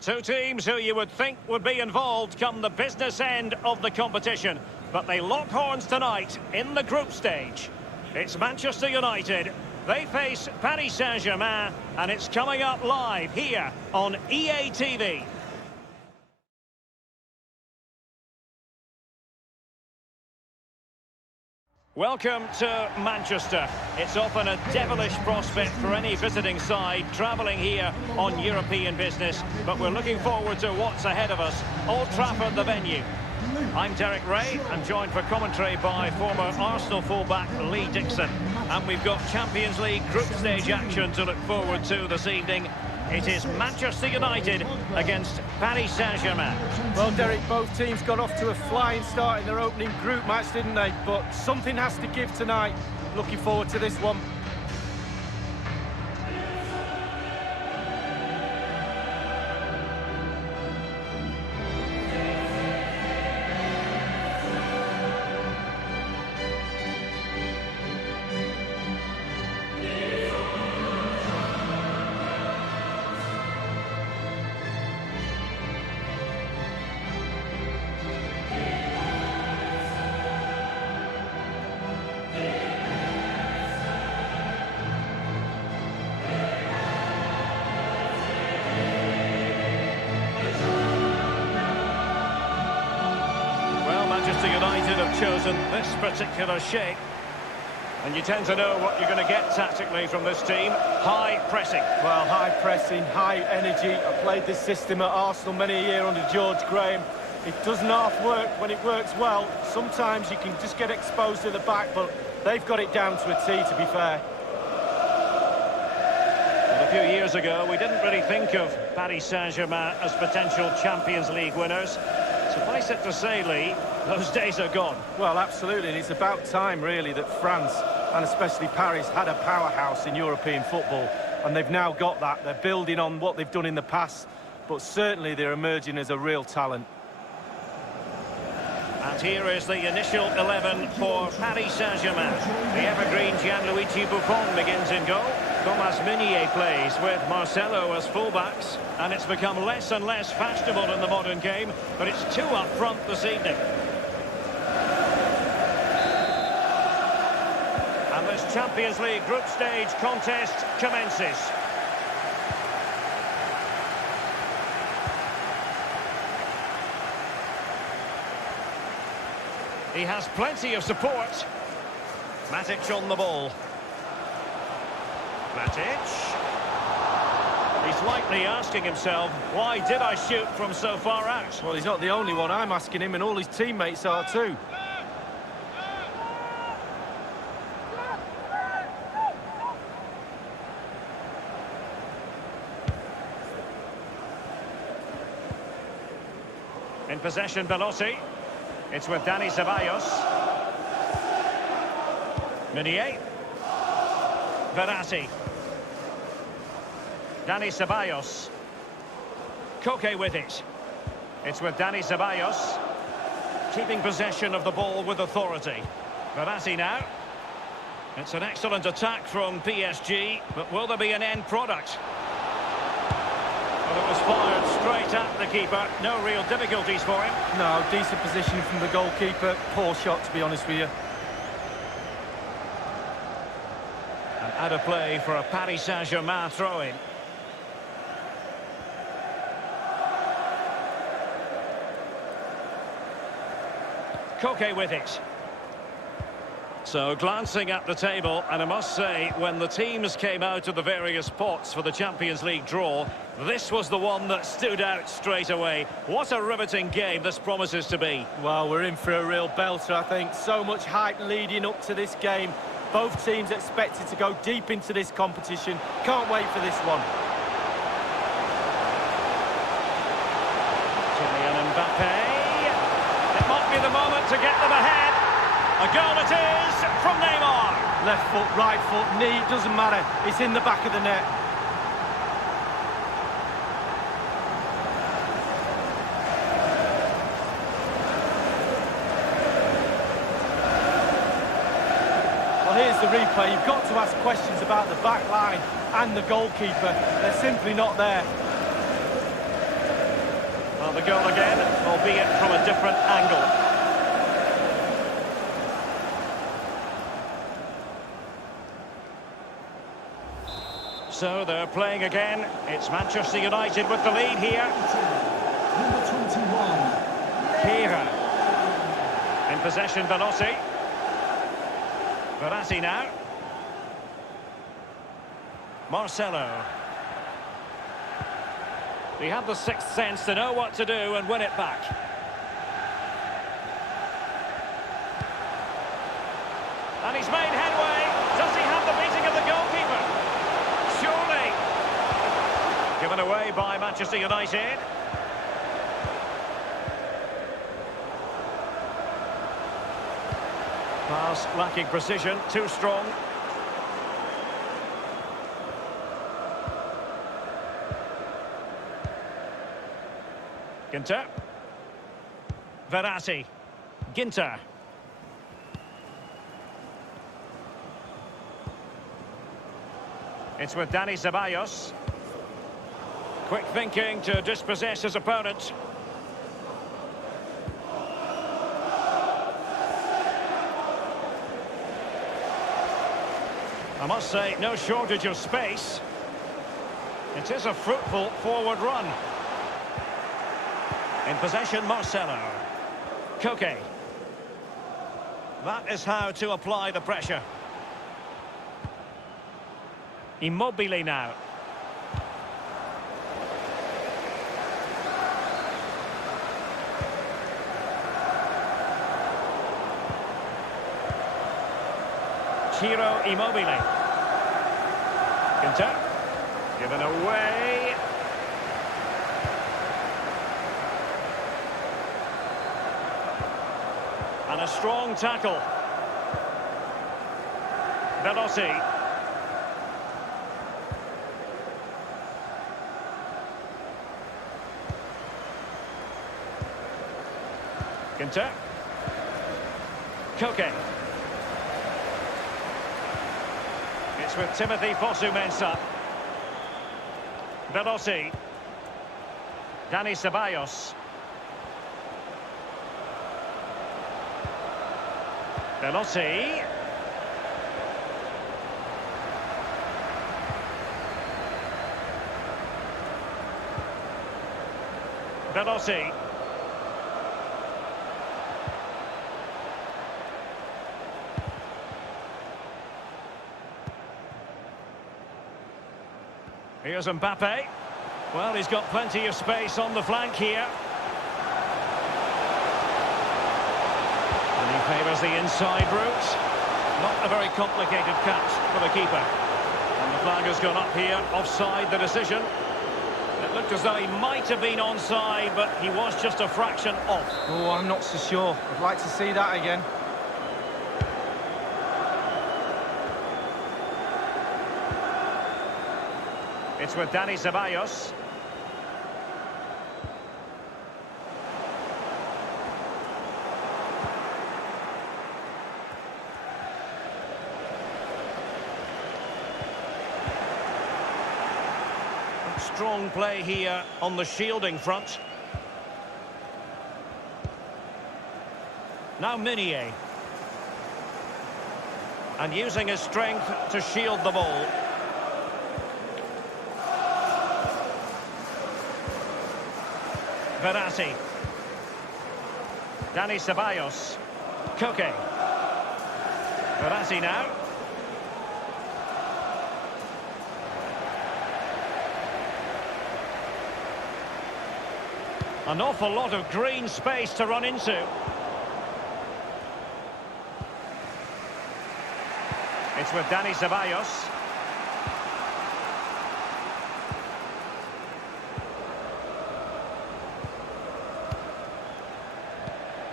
Two teams who you would think would be involved come the business end of the competition. But they lock horns tonight in the group stage. It's Manchester United. They face Paris Saint-Germain, and it's coming up live here on EA TV. Welcome to Manchester. It's often a devilish prospect for any visiting side travelling here on European business, but we're looking forward to what's ahead of us. Old Trafford, the venue. I'm Derek Ray. I'm joined for commentary by former Arsenal fullback Lee Dixon. And we've got Champions League group stage action to look forward to this evening. It is Manchester United against Paris Saint-Germain. Well, Derek, both teams got off to a flying start in their opening group match, didn't they? But something has to give tonight. Looking forward to this one. Manchester United have chosen this particular shape. And you tend to know what you're going to get tactically from this team. High pressing. Well, high pressing, high energy. I played this system at Arsenal many a year under George Graham. It doesn't half work when it works well. Sometimes you can just get exposed to the back, but they've got it down to a T, to be fair. Well, a few years ago, we didn't really think of Paris Saint-Germain as potential Champions League winners. Suffice it to say, Lee, those days are gone. Well, absolutely. And it's about time, really, that France, and especially Paris, had a powerhouse in European football. And they've now got that. They're building on what they've done in the past. But certainly they're emerging as a real talent. And here is the initial 11 for Paris Saint-Germain. The evergreen Gianluigi Buffon begins in goal. Thomas Meunier plays with Marcelo as fullbacks. And it's become less and less fashionable in the modern game, but it's two up front this evening. And this Champions League group stage contest commences. He has plenty of support. Matic on the ball. Matic. He's likely asking himself, why did I shoot from so far out? Well, he's not the only one. I'm asking him, and all his teammates are too. In possession, Belotti. It's with Dani Ceballos. Meunier. Verratti. Dani Ceballos. Koke with it. It's with Dani Ceballos. Keeping possession of the ball with authority. Verratti now. It's an excellent attack from PSG, but will there be an end product? Well, it was fired straight at the keeper. No real difficulties for him. No, decent position from the goalkeeper. Poor shot, to be honest with you. And out of play for a Paris Saint-Germain throw-in. Koke with it. So glancing at the table, and I must say, when the teams came out of the various pots for the Champions League draw, this was the one that stood out straight away. What a riveting game this promises to be. Well, we're in for a real belter, I think. So much hype leading up to this game. Both teams expected to go deep into this competition. Can't wait for this one. Kylian Mbappe. It might be the moment to get them ahead. A goal it is from Neymar. Left foot, right foot, knee, doesn't matter. It's in the back of the net. Well, here's the replay. You've got to ask questions about the back line and the goalkeeper. They're simply not there. Well, the goal again, albeit from a different angle. So they're playing again. It's Manchester United with the lead here. Number 21. Kira. In possession, Velotti. Verratti now. Marcelo. He had the sixth sense to know what to do and win it back. And he's made headway. Does he have the beating of the goalkeeper? Surely. Given away by Manchester United. Pass lacking precision, too strong. Ginter. Verratti. Ginter. It's with Dani Ceballos. Quick thinking to dispossess his opponent. I must say, no shortage of space. It is a fruitful forward run. In possession, Marcelo. Koke. That is how to apply the pressure. Immobile now. Ciro Immobile. Ginter. Given away. And a strong tackle. Velotti. Ginter. Koke. It's with Timothy Fosu-Mensah. Velotti. Dani Ceballos. Velotti. Velotti. Here's Mbappe. Well, he's got plenty of space on the flank here. And he favours the inside route. Not a very complicated catch for the keeper. And the flag has gone up here, offside the decision. It looked as though he might have been onside, but he was just a fraction off. Oh, I'm not so sure. I'd like to see that again. It's with Dani Ceballos. Strong play here on the shielding front. Now Meunier. And using his strength to shield the ball. Verratti. Dani Ceballos. Koke. Verratti now. An awful lot of green space to run into. It's with Dani Ceballos.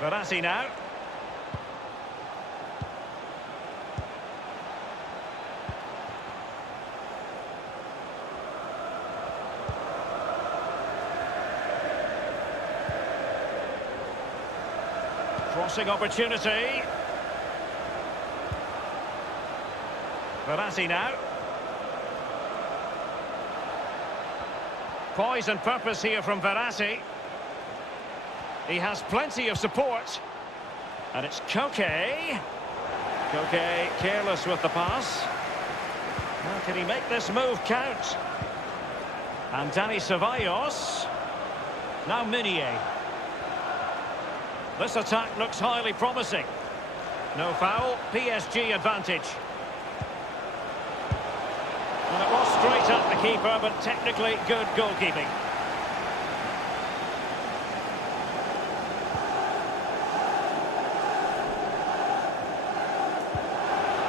Verratti now. Crossing opportunity. Verratti now. Poise and purpose here from Verratti. He has plenty of support. And it's Koke. Koke careless with the pass. Well, can he make this move count? And Dani Ceballos. Now Meunier. This attack looks highly promising. No foul, PSG advantage. And it was straight at the keeper, but technically good goalkeeping.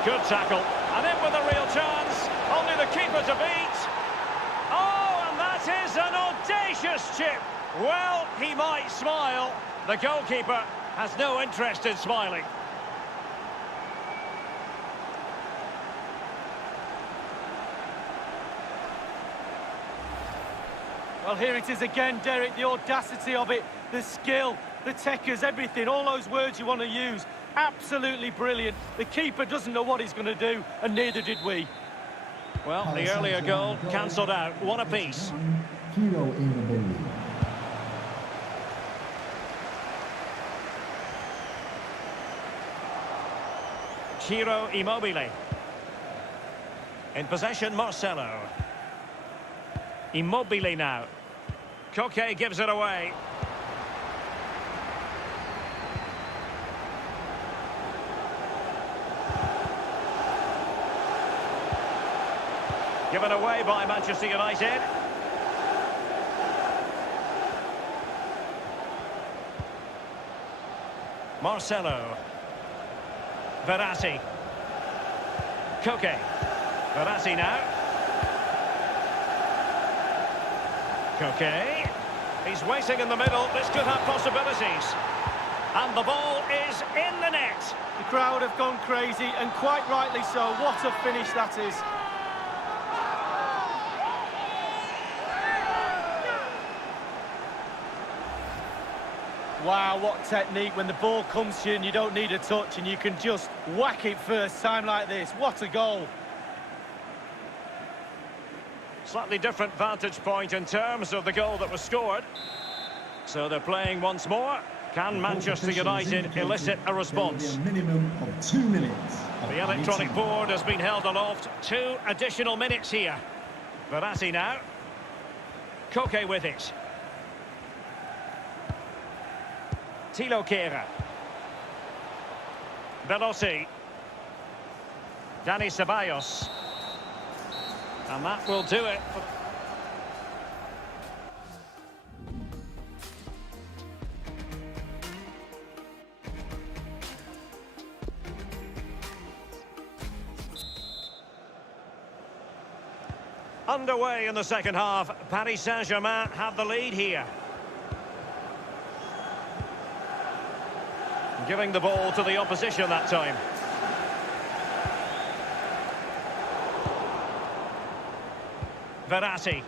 Good tackle, and in with a real chance. Only the keeper to beat. Oh, and that is an audacious chip. Well, he might smile. The goalkeeper has no interest in smiling. Well, here it is again, Derek, the audacity of it, the skill, the techers, everything, all those words you want to use. Absolutely brilliant. The keeper doesn't know what he's going to do, and neither did we. Well, the earlier goal cancelled out. One apiece. Ciro Immobile. In possession, Marcelo. Immobile now. Koke gives it away. Given away by Manchester United. Marcelo. Verratti. Koke. Verratti now. Koke. He's waiting in the middle. This could have possibilities. And the ball is in the net. The crowd have gone crazy, and quite rightly so. What a finish that is. Wow, what technique when the ball comes to you and you don't need a touch and you can just whack it first time like this. What a goal. Slightly different vantage point in terms of the goal that was scored. So they're playing once more. Can Manchester United elicit a response? A minimum of 2 minutes. The electronic board has been held aloft. 2 additional minutes here. Verratti now. Koke with it. Thilo Kehrer. Belotti. Dani Ceballos. And that will do it. Underway in the second half. Paris Saint-Germain have the lead here. Giving the ball to the opposition that time. Verratti.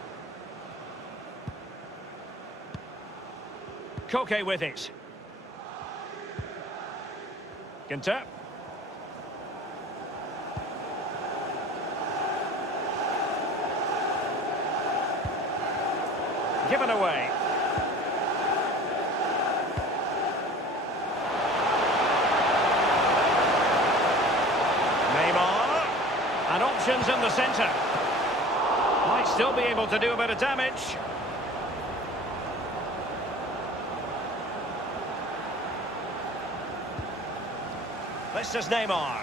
Koke with it. Ginter. Given away. Neymar. And options in the centre. Might still be able to do a bit of damage. This is Neymar.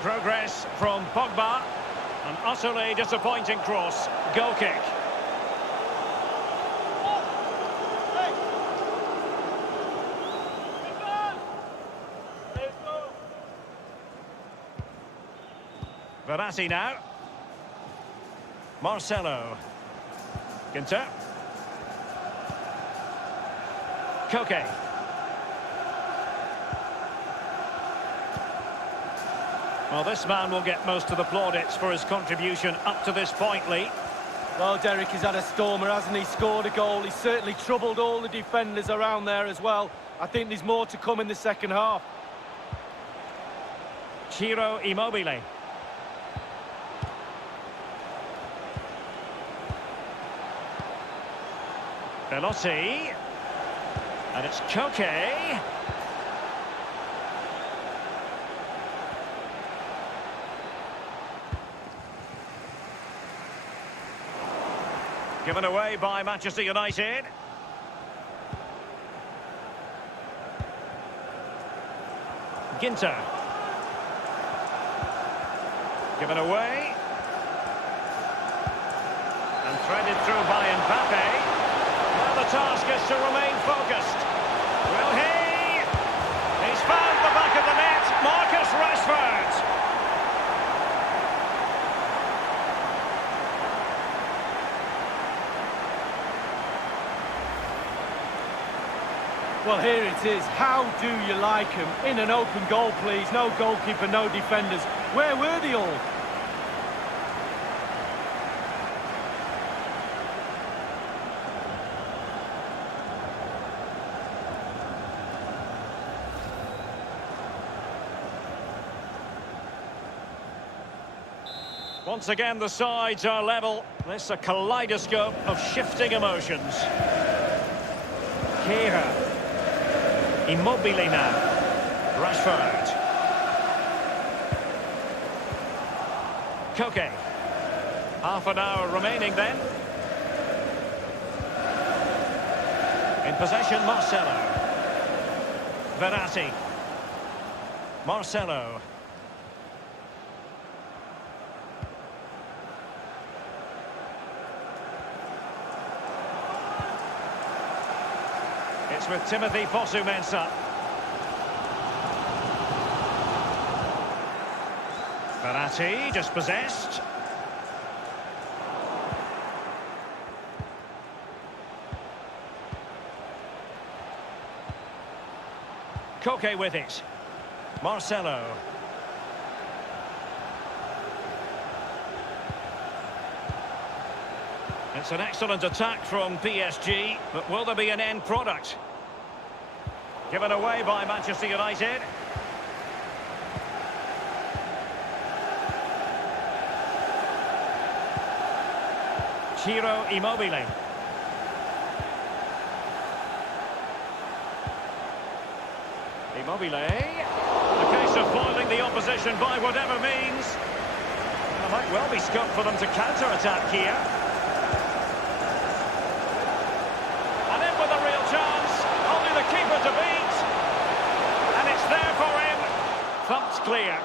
Progress from Pogba. An utterly disappointing cross. Goal kick. Verratti now. Marcelo. Ginter. Koke. Well, this man will get most of the plaudits for his contribution up to this point, Lee. Well, Derek, he's had a stormer, hasn't he? Scored a goal. He's certainly troubled all the defenders around there as well. I think there's more to come in the second half. Ciro Immobile. Veloci. And it's Koke. Given away by Manchester United. Ginter. Given away. And threaded through by Mbappe. Now the task is to remain focused. Will he? He's found the back of the net. Marcus Rashford. Well, here it is. How do you like him? In an open goal, please. No goalkeeper, no defenders. Where were they all? Once again, the sides are level. This is a kaleidoscope of shifting emotions. Kehrer. Immobile now. Rashford. Koke. Half an hour remaining then. In possession, Marcelo. Verratti. Marcelo. It's with Timothy Fosu-Mensah. Verratti, dispossessed. Koke with it. Marcelo. It's an excellent attack from PSG, but will there be an end product? Given away by Manchester United. Ciro Immobile. Immobile. A case of foiling the opposition by whatever means. There might well be scope for them to counter-attack here. And in with a real chance. Only the keeper to beat. And it's there for him. Thumped clear.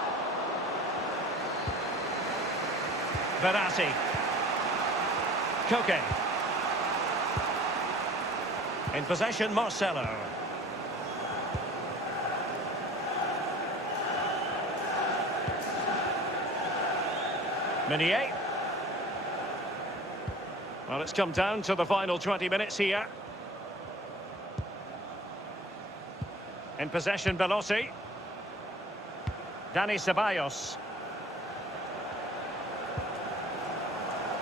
Verratti. Koke. In possession, Marcelo. Meunier. Well, it's come down to the final 20 minutes here. In possession, Veloci. Dani Ceballos.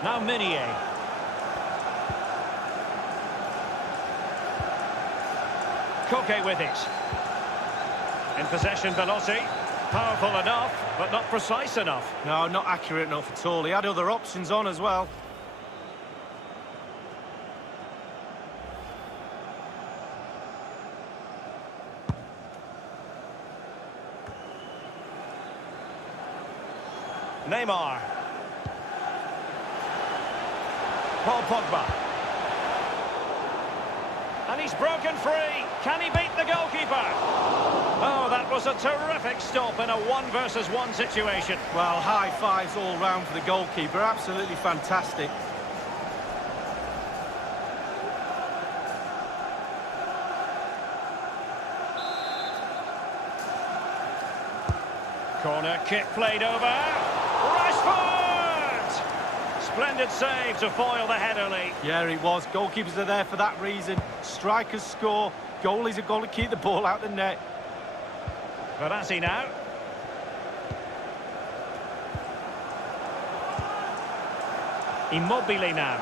Now Meunier. Koke with it. In possession, Veloci. Powerful enough, but not precise enough. No, not accurate enough at all. He had other options on as well. Neymar. Paul Pogba. And he's broken free. Can he beat the goalkeeper? Oh, that was a terrific stop in a 1-versus-1 situation. Well, high fives all round for the goalkeeper. Absolutely fantastic. Corner kick played over. Rashford! Splendid save to foil the header lead. Yeah, it was. Goalkeepers are there for that reason. Strikers score. Goalies have got to keep the ball out the net. Verratti now. Immobile now.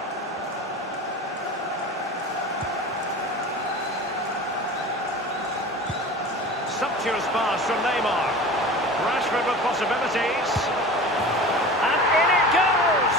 Sumptuous pass from Neymar. Rashford with possibilities. And in it goes!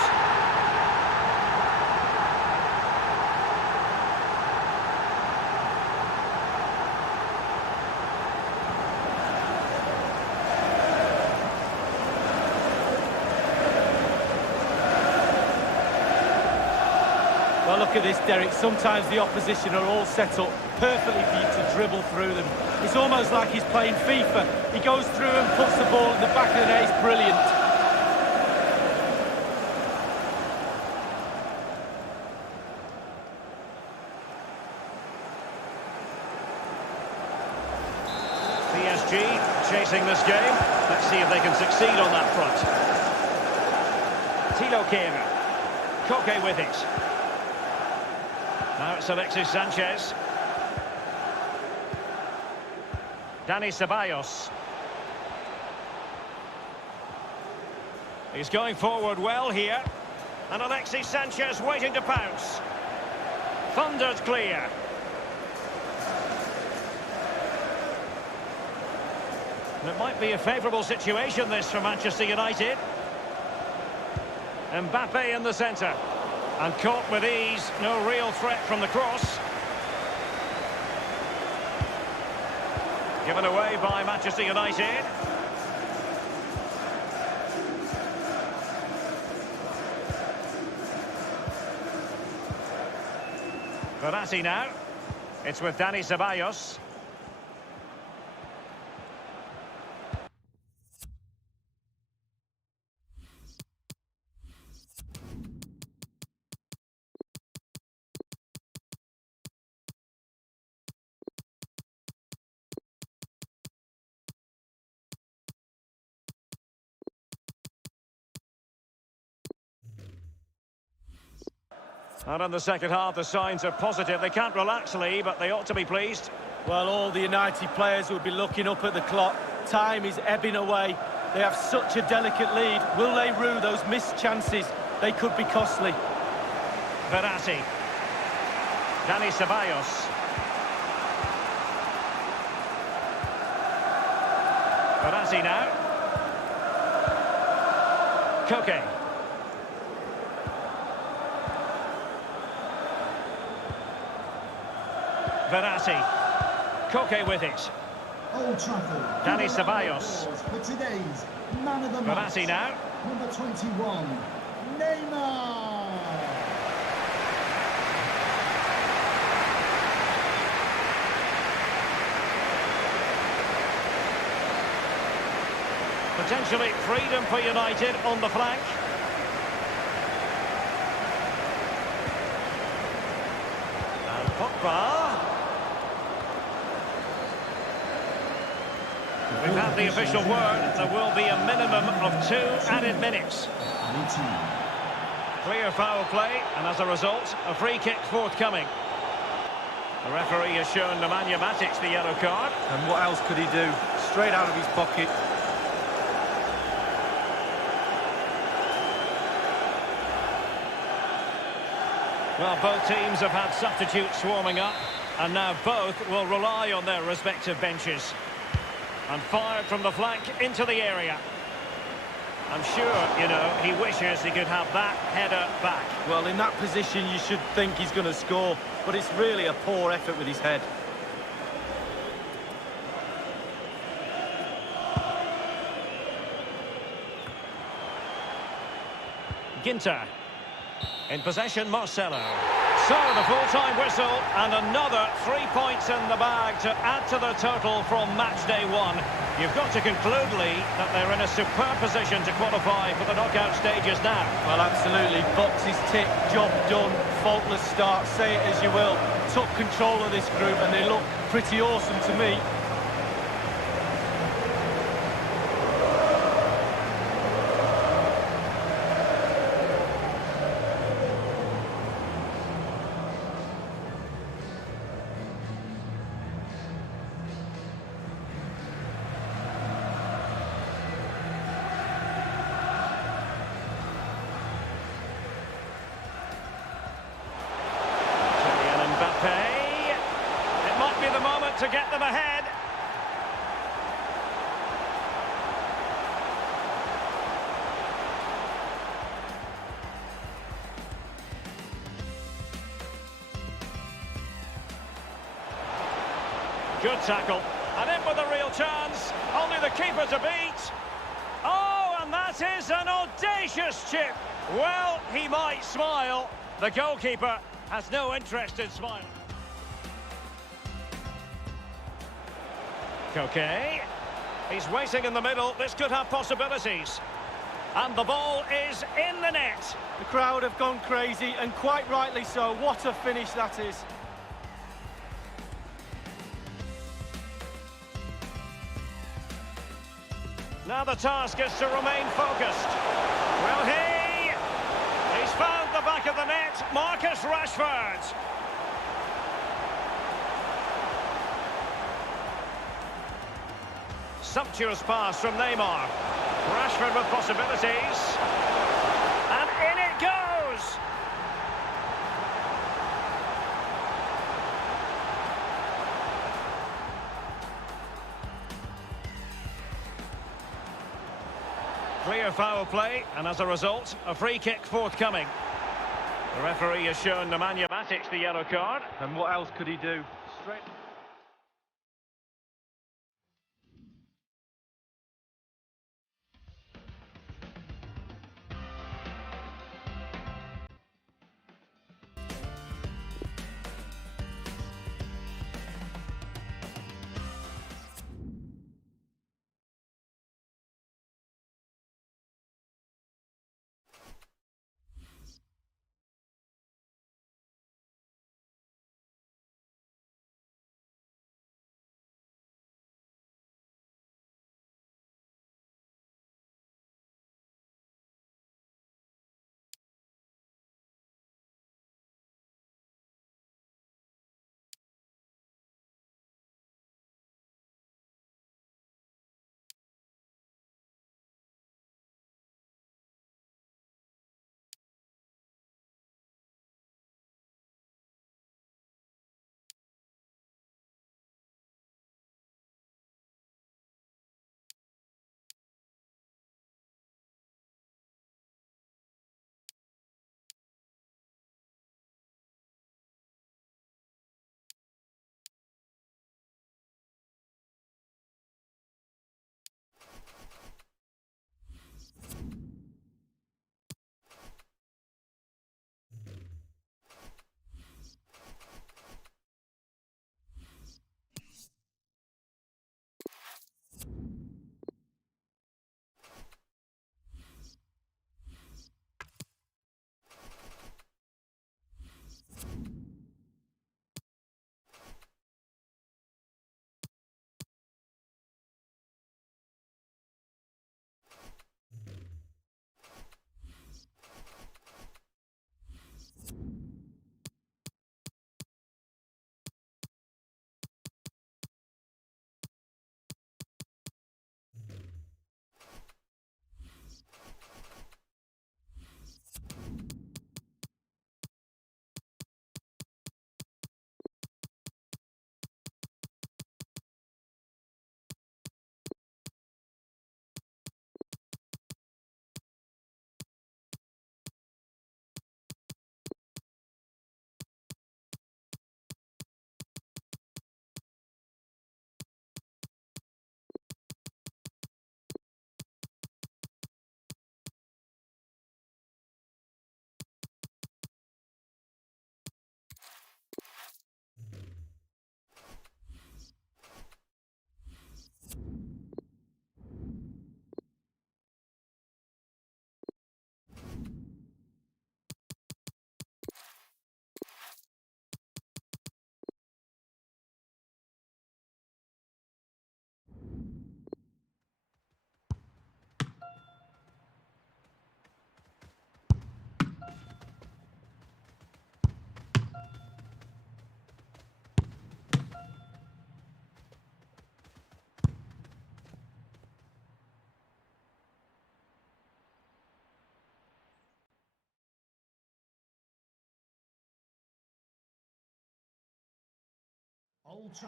Well, look at this, Derek. Sometimes the opposition are all set up perfectly for you to dribble through them. It's almost like he's playing FIFA. He goes through and puts the ball in the back of the net. It's brilliant. PSG chasing this game. Let's see if they can succeed on that front. Tilo Kehrer. Koke with it. Now it's Alexis Sanchez. Dani Ceballos. He's going forward well here. And Alexis Sanchez waiting to pounce. Thundered clear. And it might be a favourable situation, this, for Manchester United. Mbappe in the centre. And caught with ease. No real threat from the cross. Given away by Manchester United. Verratti now. It's with Dani Ceballos. And in the second half, the signs are positive. They can't relax, Lee, but they ought to be pleased. Well, all the United players will be looking up at the clock. Time is ebbing away. They have such a delicate lead. Will they rue those missed chances? They could be costly. Verratti. Dani Ceballos. Verratti now. Koke. Verratti. Koke with it. Old Trafford. Dani Ceballos. For today's man of the match. Verratti now. Number 21, Neymar. Potentially freedom for United on the flank. And Pogba. We've had the official word. There will be a minimum of 2 added minutes. Clear foul play, and as a result, a free kick forthcoming. The referee has shown Nemanja Matic the yellow card. And what else could he do? Straight out of his pocket. Well, both teams have had substitutes swarming up, and now both will rely on their respective benches. And fired from the flank into the area. I'm sure, you know, he wishes he could have that header back. Well, in that position, you should think he's going to score, but it's really a poor effort with his head. Ginter. In possession, Marcelo. So, the full-time whistle, and another 3 points in the bag to add to the total from match day 1. You've got to conclude, Lee, that they're in a superb position to qualify for the knockout stages now. Well, absolutely. Boxes ticked, job done, faultless start, say it as you will. Took control of this group, and they look pretty awesome to me. To get them ahead. Good tackle. And in with a real chance. Only the keeper to beat. Oh, and that is an audacious chip. Well, he might smile. The goalkeeper has no interest in smiling. Koke. He's waiting in the middle. This could have possibilities. And the ball is in the net. The crowd have gone crazy, and quite rightly so. What a finish that is. Now the task is to remain focused. Will he? He's found the back of the net. Marcus Rashford. Sumptuous pass from Neymar. Rashford with possibilities. And in it goes! Clear foul play, and as a result, a free kick forthcoming. The referee has shown Neymar Jr the yellow card. And what else could he do? Straight.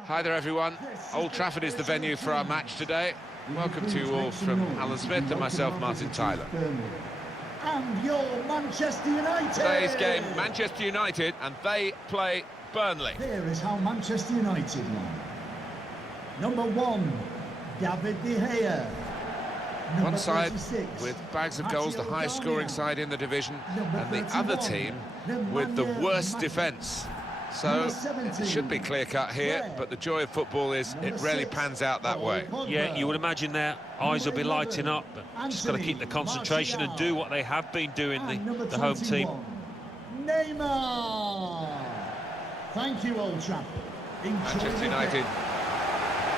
Hi there everyone, Old Trafford is the venue for our match today. Welcome to you all from Alan Smith and myself, Martin Tyler. And your Manchester United! Today's game, Manchester United, and they play Burnley. Here is how Manchester United won. Number 1, David De Gea. One side 36, with bags of goals, the highest scoring side in the division, and the other team with the worst defence. So it should be clear-cut here, but the joy of football is it rarely pans out that way. Yeah, you would imagine their eyes will be lighting up, but just got to keep the concentration and do what they have been doing, the home team. Neymar! Thank you, Old Trafford. Manchester United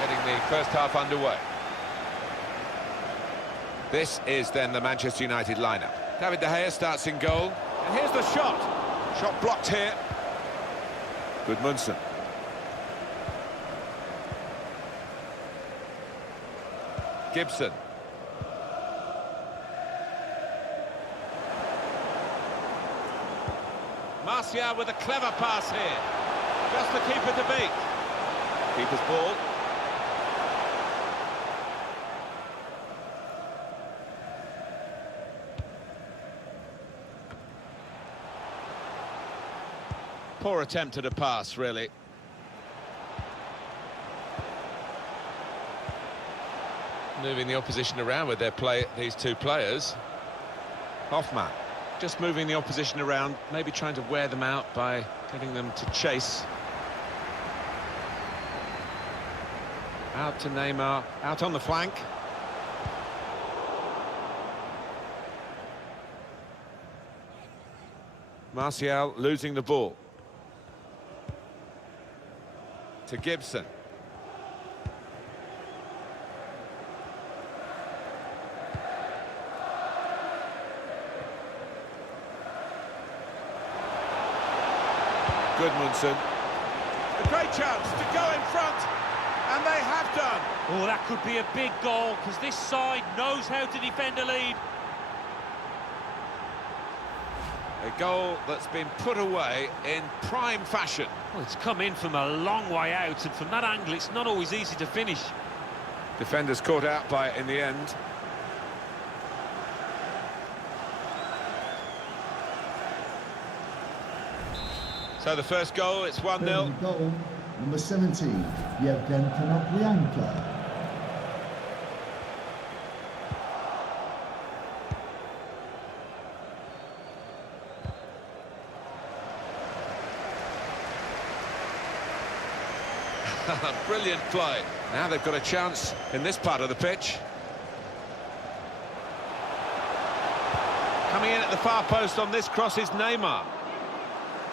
getting the first half underway. This is then the Manchester United lineup. David De Gea starts in goal. And here's the shot. Shot blocked here. Gudmundsson. Gibson. Martial with a clever pass here. Just the keeper to beat. Keeper's ball. Poor attempt at a pass, really. Moving the opposition around with their play, these two players. Hoffman just moving the opposition around, maybe trying to wear them out by getting them to chase. Out to Neymar, out on the flank. Martial losing the ball. To Gibson. Gudmundsson. A great chance to go in front, and they have done. Oh, that could be a big goal, because this side knows how to defend a lead. A goal that's been put away in prime fashion. Well, it's come in from a long way out, and from that angle, it's not always easy to finish. Defenders caught out by it in the end. So the first goal, it's 1-0. Goal, number 17, Yevgen Konoplyanka. Brilliant play. Now they've got a chance in this part of the pitch. Coming in at the far post on this cross is Neymar.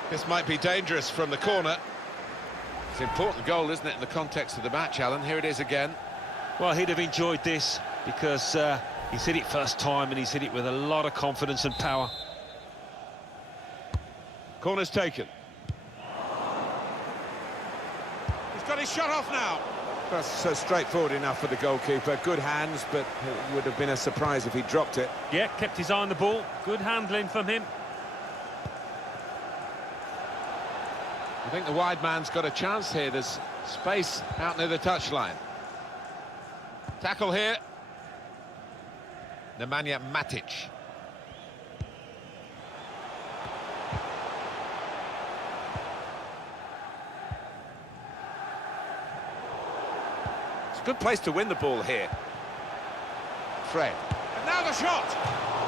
This might be dangerous from the corner. It's an important goal, isn't it, in the context of the match, Alan? Here it is again. Well, he'd have enjoyed this, because he's hit it first time, and he's hit it with a lot of confidence and power. Corner's taken. He's got his shot off now. That's so straightforward enough for the goalkeeper. Good hands, but it would have been a surprise if he dropped it. Yeah, kept his eye on the ball. Good handling from him. I think the wide man's got a chance here. There's space out near the touchline. Tackle here. Nemanja Matic. It's a good place to win the ball here. Fred. And now the shot!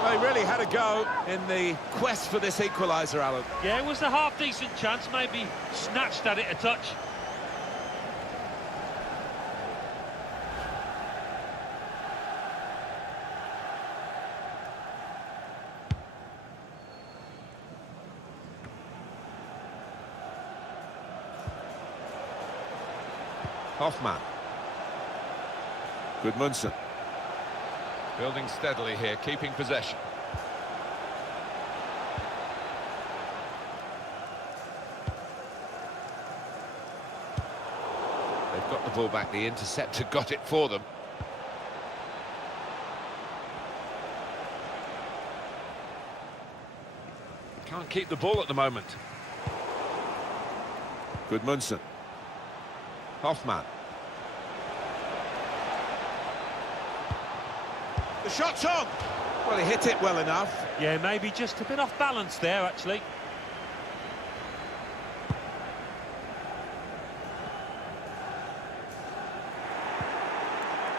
They really had a go in the quest for this equaliser, Alan. Yeah, it was a half-decent chance, maybe snatched at it a touch. Hoffman. Gudmundsson. Building steadily here, keeping possession. They've got the ball back, the interceptor got it for them. Can't keep the ball at the moment. Gudmundsson. Hoffman. The shot's on! Well, he hit it well enough. Yeah, maybe just a bit off balance there, actually.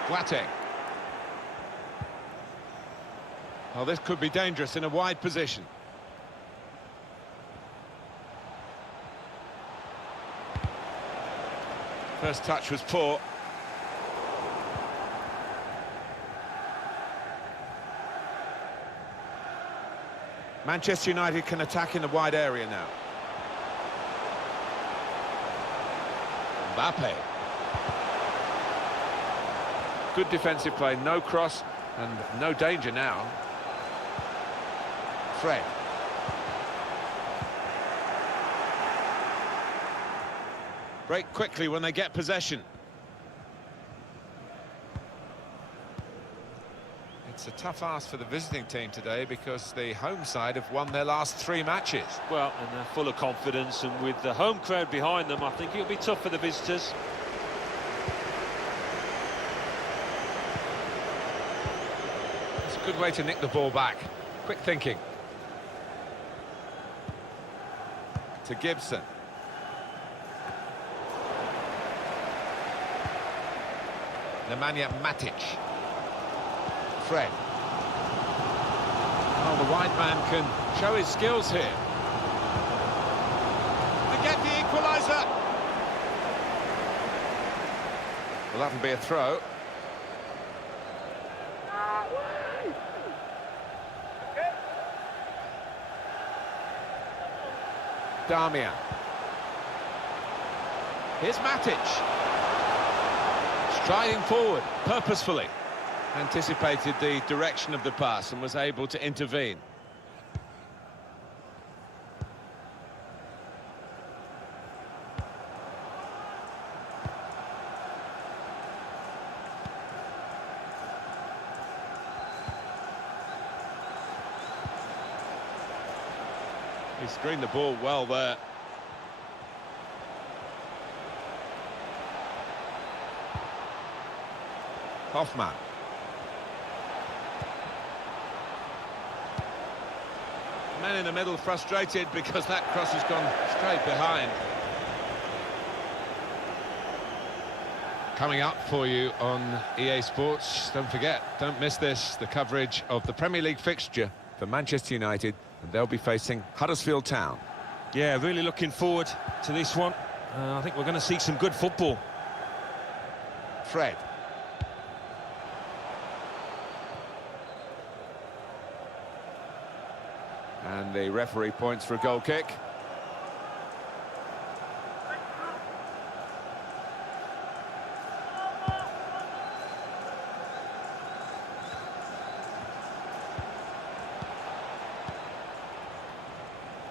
Boateng. Well, this could be dangerous in a wide position. First touch was poor. Manchester United can attack in the wide area now. Mbappe. Good defensive play, no cross and no danger now. Fred. Break quickly when they get possession. It's a tough ask for the visiting team today because the home side have won their last 3 matches. Well, and they're full of confidence, and with the home crowd behind them, I think it'll be tough for the visitors. It's a good way to nick the ball back. Quick thinking. To Gibson. Nemanja Matic. Fred. Oh, the wide man can show his skills here. To get the equaliser. Well, that'll be a throw. Damian. Here's Matic. Striding forward, purposefully. Anticipated the direction of the pass and was able to intervene. He screened the ball well there. Hoffman. Men in the middle frustrated because that cross has gone straight behind. Coming up for you on EA Sports, don't forget, don't miss this, the coverage of the Premier League fixture for Manchester United, and they'll be facing Huddersfield Town. Yeah, really looking forward to this one. I think we're going to see some good football. Fred. And the referee points for a goal kick.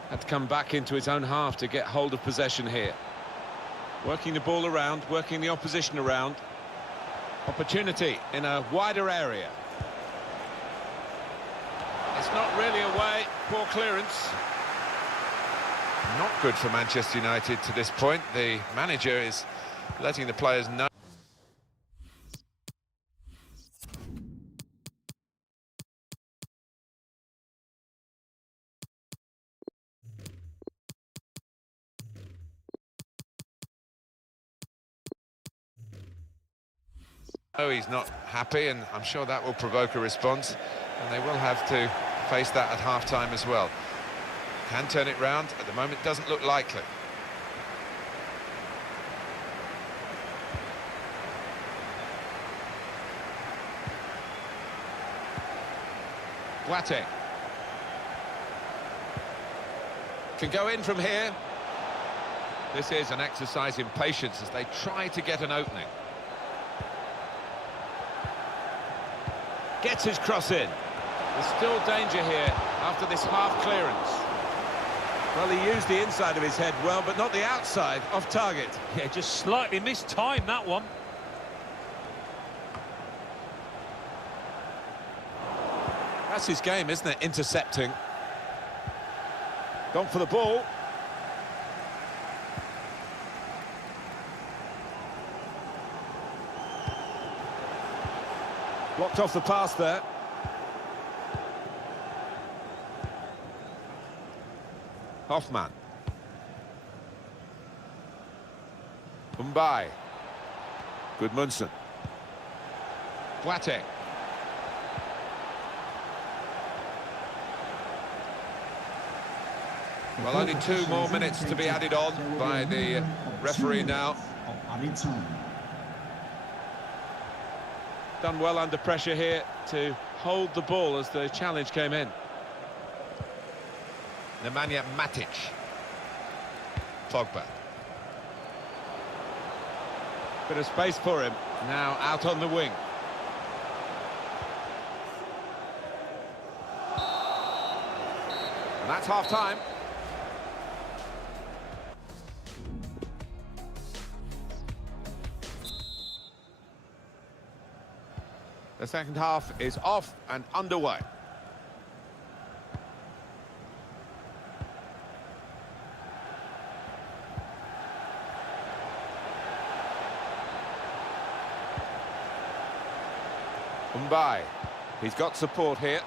Had to come back into his own half to get hold of possession here. Working the ball around, working the opposition around. Opportunity in a wider area. It's not really away, poor clearance. Not good for Manchester United to this point. The manager is letting the players know. Oh, he's not happy, and I'm sure that will provoke a response, and they will have to face that at half-time as well. Can turn it round. At the moment, doesn't look likely. Boateng. Can go in from here. This is an exercise in patience as they try to get an opening. Gets his cross in. There's still danger here after this half clearance. Well, he used the inside of his head well, but not the outside, off target. Yeah, just slightly mistimed that one. That's his game, isn't it? Intercepting. Gone for the ball. Blocked off the pass there. Hoffman. Mbappe. Gudmundsson. Boateng. Well, only 2 more minutes to be added on by the referee now. Done well under pressure here to hold the ball as the challenge came in. Nemanja Matic. Pogba. Bit of space for him. Now out on the wing. And that's half-time. The second half is off and underway. Mbai, he's got support here.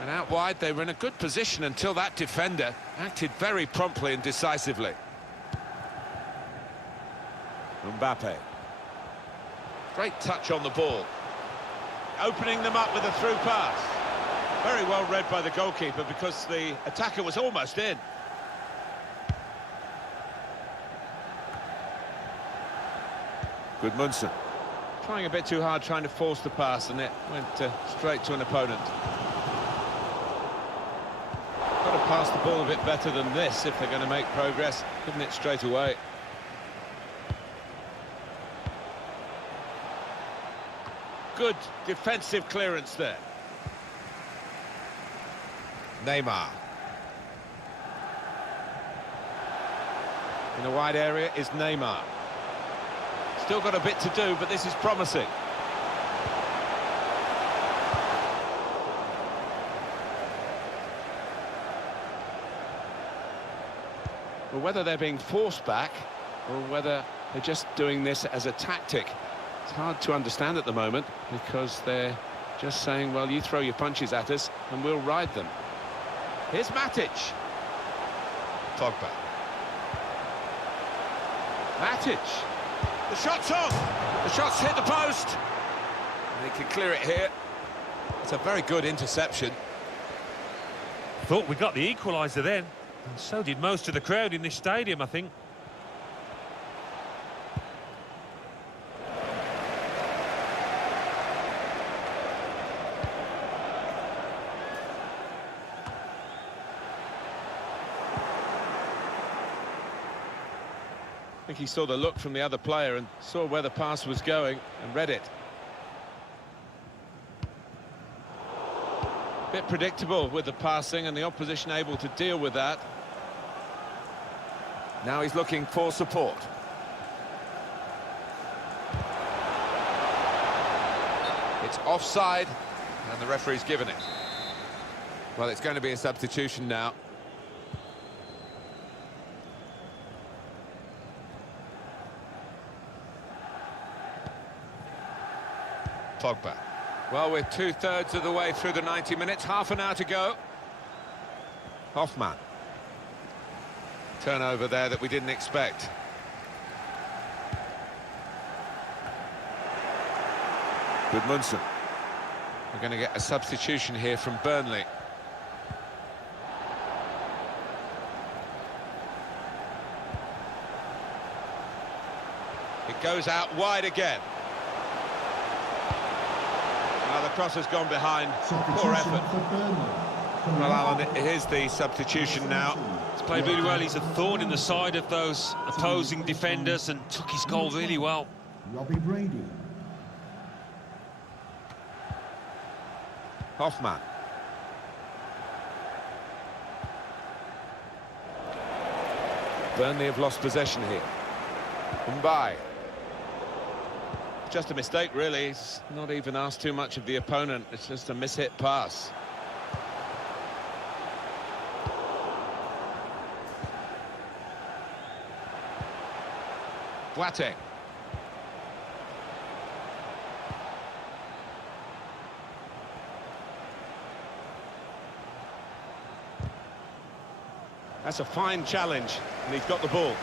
And out wide, they were in a good position until that defender acted very promptly and decisively. Mbappe. Great touch on the ball. Opening them up with a through pass. Very well read by the goalkeeper because the attacker was almost in. Gudmundsson. Trying a bit too hard, trying to force the pass, and it went straight to an opponent. Got to pass the ball a bit better than this if they're going to make progress, giving it straight away. Good defensive clearance there. Neymar. In a wide area is Neymar. Still got a bit to do, but this is promising. Well, whether they're being forced back or whether they're just doing this as a tactic, it's hard to understand at the moment because they're just saying, well, you throw your punches at us and we'll ride them. Here's Matic. Pogba. Matic. The shot's on. The shot's hit the post. And he can clear it here. It's a very good interception. Thought we got the equaliser then. And so did most of the crowd in this stadium, I think. I think he saw the look from the other player and saw where the pass was going and read it. Bit predictable with the passing and the opposition able to deal with that. Now he's looking for support. It's offside and the referee's given it. Well, it's going to be a substitution now. Pogba. Well, we're 2/3 of the way through the 90 minutes, half an hour to go. Hoffman. Turnover there that we didn't expect. Gudmundsson. We're going to get a substitution here from Burnley. It goes out wide again. Now the cross has gone behind. Poor effort. Well, Alan, here's the substitution now. He's played really well. He's a thorn in the side of those opposing defenders and took his goal really well. Robbie Brady. Hoffman. Burnley have lost possession here. Mbai. Just a mistake, really. He's not even asked too much of the opponent. It's just a mishit pass. Boateng. That's a fine challenge, and he's got the ball.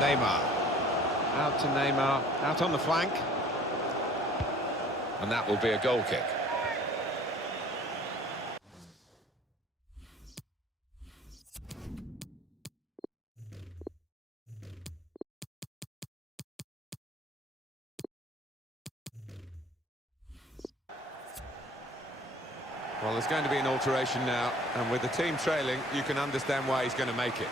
Neymar. Out to Neymar, out on the flank. And that will be a goal kick. Well, there's going to be an alteration now, and with the team trailing, you can understand why he's going to make it.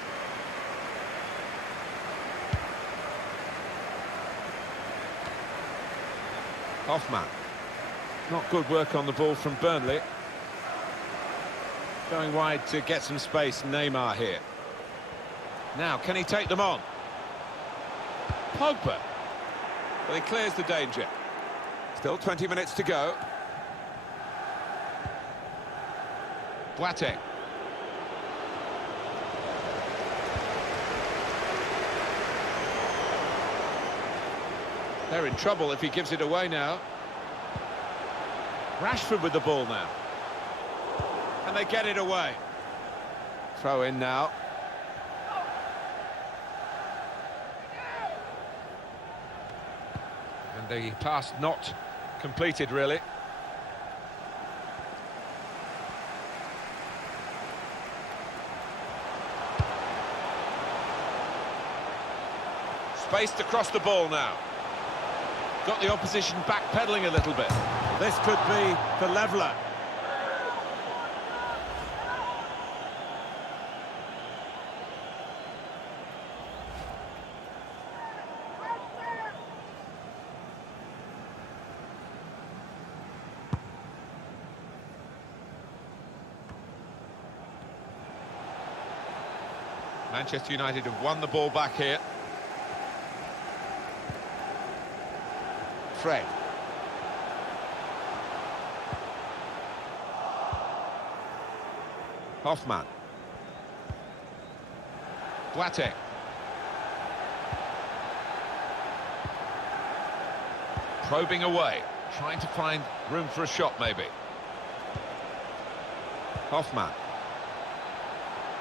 Hoffman. Not good work on the ball from Burnley. Going wide to get some space, Neymar here. Now, can he take them on? Pogba. Well, he clears the danger. Still 20 minutes to go. Boateng. They're in trouble if he gives it away now. Rashford with the ball now. And they get it away. Throw in now. And the pass not completed, really. Spaced across the ball now. Got the opposition backpedaling a little bit. This could be the leveller. Manchester United have won the ball back here. Fred. Hoffman. Boateng. Probing away, trying to find room for a shot maybe. Hoffman.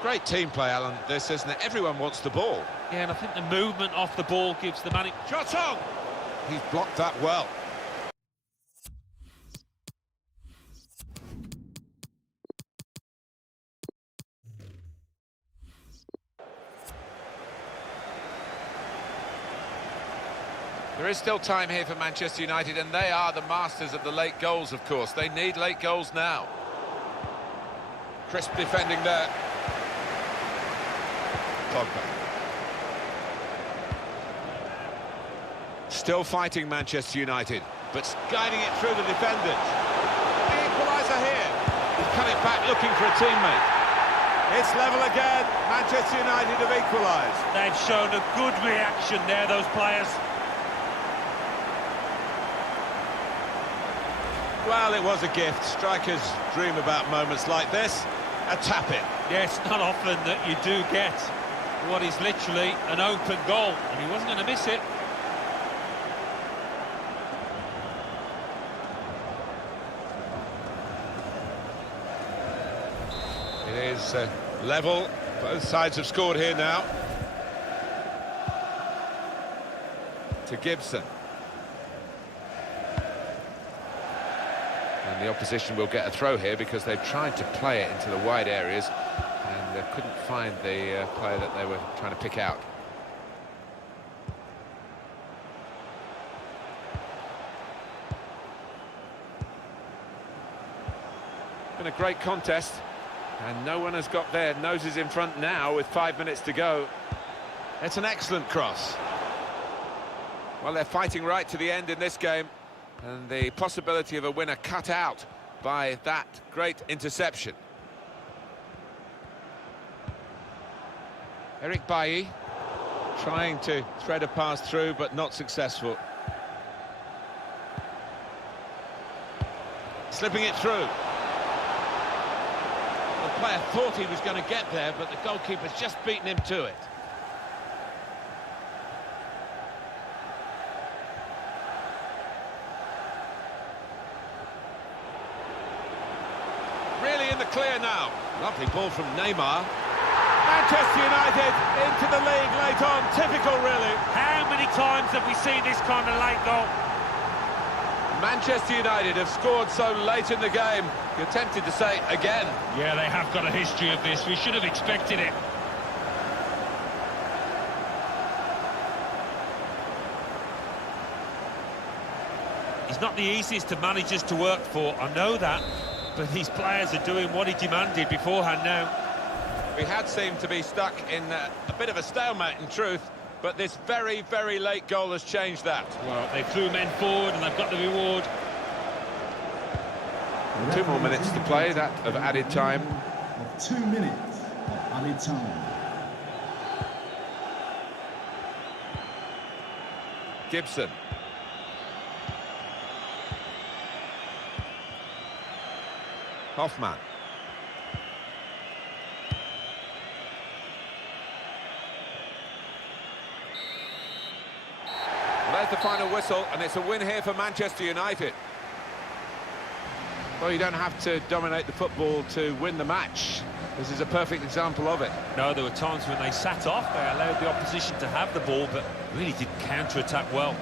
Great team play, Alan, this, isn't it? Everyone wants the ball. Yeah, and I think the movement off the ball gives the man... Shot on! He's blocked that well. There is still time here for Manchester United, and they are the masters of the late goals, of course. They need late goals now. Crisp defending there. Pogba. Still fighting Manchester United, but guiding it through the defenders. The equaliser here. He's cut it back looking for a teammate. It's level again. Manchester United have equalised. They've shown a good reaction there, those players. Well, it was a gift. Strikers dream about moments like this. A tap-in. Yes, not often that you do get what is literally an open goal, and he wasn't going to miss it. It is level. Both sides have scored here now. To Gibson. And the opposition will get a throw here because they've tried to play it into the wide areas and couldn't find the player that they were trying to pick out. Been a great contest, and no one has got their noses in front now with 5 minutes to go. It's an excellent cross. Well, they're fighting right to the end in this game, and the possibility of a winner cut out by that great interception. Eric Bailly trying to thread a pass through, but not successful. Slipping it through. The player thought he was going to get there, but the goalkeeper's just beaten him to it. Really in the clear now. Lovely ball from Neymar. Manchester United into the league late on. Typical, really. How many times times have we seen this kind of late goal? Manchester United have scored so late in the game. You're tempted to say again. Yeah, they have got a history of this. We should have expected it. He's not the easiest of managers to work for, I know that, but these players are doing what he demanded beforehand now. We had seemed to be stuck in a bit of a stalemate, in truth, but this very, very late goal has changed that. Well, they threw men forward and they've got the reward. 2 more minutes to play, that of added time. Of 2 minutes of added time. Gibson. Hoffman. There's the final whistle, and it's a win here for Manchester United. Well, you don't have to dominate the football to win the match. This is a perfect example of it. No, there were times when they sat off, they allowed the opposition to have the ball, but really did counter-attack well.